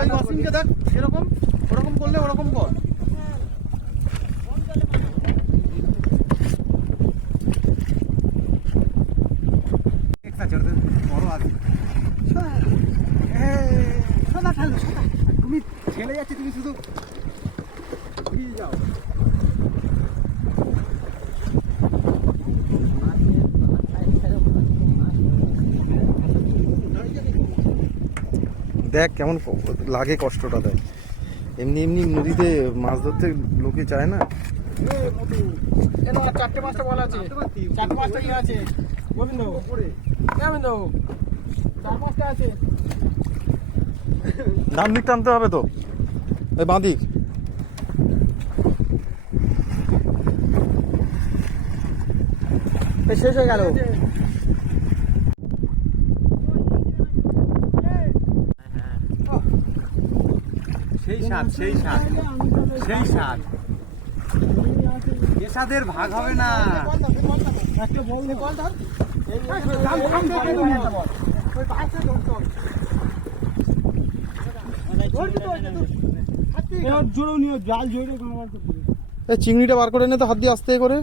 ওই অসীমকে দেখ এরকম ওরকম করলে ওরকম কর। তুমি ঠেলে যাচ্ছি, তুমি শুধু যাও। দেখ কেমন লাগে, কষ্টটা দেখ। এমনি এমনি নদীতে মাছ ধরতে লোকে চায় না। চারটে পাঁচটা বল আছে, চারটে পাঁচটা ইয়ে আছে গোবিন্দ, গোবিন্দ চার পাঁচটা আছে। ডান দিক টানতে হবে তো, এই বাঁ দিক। শেষ হয়ে গেল। সেই স্বাদ, সেই স্বাদ, সেই স্বাদ, এ স্বাদের ভাগ হবে না। চিংড়িটা বার করে নে তো, হাত দিয়ে আস্তে করে।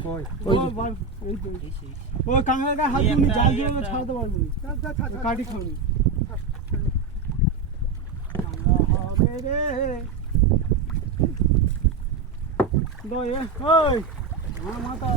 ওই কাঁকড়াটা হাত দিয়ে জাল জোরে ছাড়াতে পারবো না, কাটি খাবি রে। ওই মাথা